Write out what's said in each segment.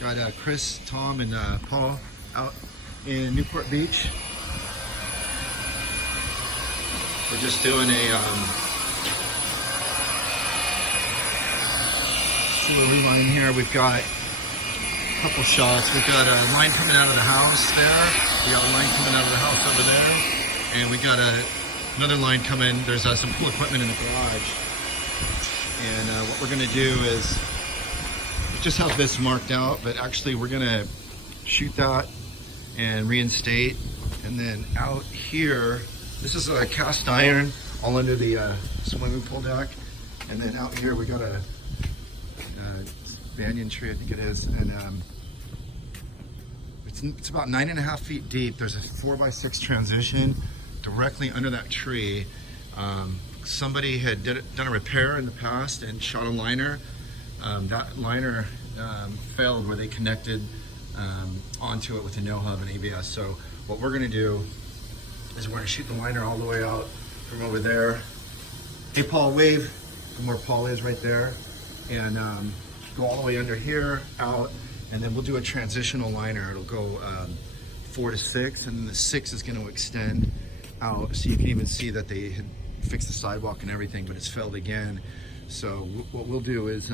Got Chris, Tom, and Paul out in Newport Beach. We're just doing a little rewind here. We've got a couple shots. We've got a line coming out of the house there. We got a line coming out of the house over there, and we got another line coming. There's some cool equipment in the garage, and what we're going to do is we just have this marked out, but actually we're going to shoot that and reinstate. And then out here, this is a cast iron all under the swimming pool deck, and then out here we got a banyan tree, I think it is, and it's about 9.5 feet deep. There's a 4x6 transition directly under that tree. Somebody had done a repair in the past and shot a liner. That liner failed where they connected onto it with a no hub and ABS. So what we're gonna do is we're gonna shoot the liner all the way out from over there. Hey Paul, wave from where Paul is right there, and go all the way under here, out, and then we'll do a transitional liner. It'll go 4 to 6, and then the 6 is gonna extend out. So you can even see that they had fixed the sidewalk and everything, but it's failed again. So what we'll do is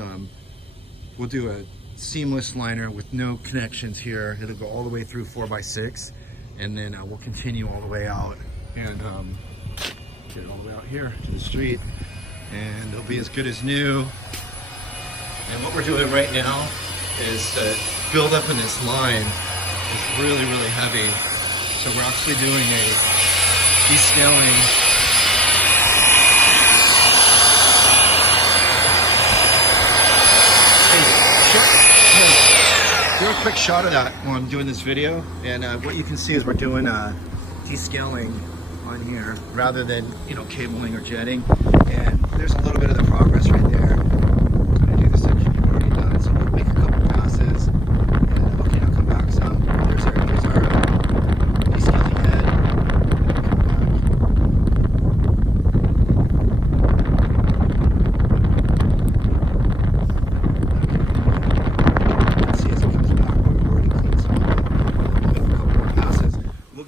we'll do a seamless liner with no connections here. It'll go all the way through 4x6, and then we'll continue all the way out and get it all the way out here to the street, and it'll be as good as new. And what we're doing right now is the build up in this line is really, really heavy. So we're actually doing a descaling. Do a quick shot of that while I'm doing this video, and what you can see is we're doing descaling on here rather than, you know, cabling or jetting, and there's a little bit of the progress right there. I'm gonna do this section you've already done, so we'll make a couple passes, and okay, I'll come back some. Here's our descaling head.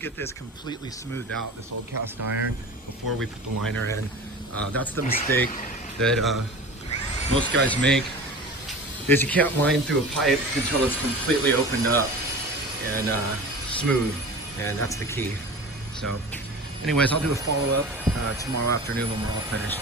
Get this completely smoothed out, this old cast iron, before we put the liner in. That's the mistake that most guys make, is you can't line through a pipe until it's completely opened up and smooth, and that's the key. So anyways, I'll do a follow-up tomorrow afternoon when we're all finished.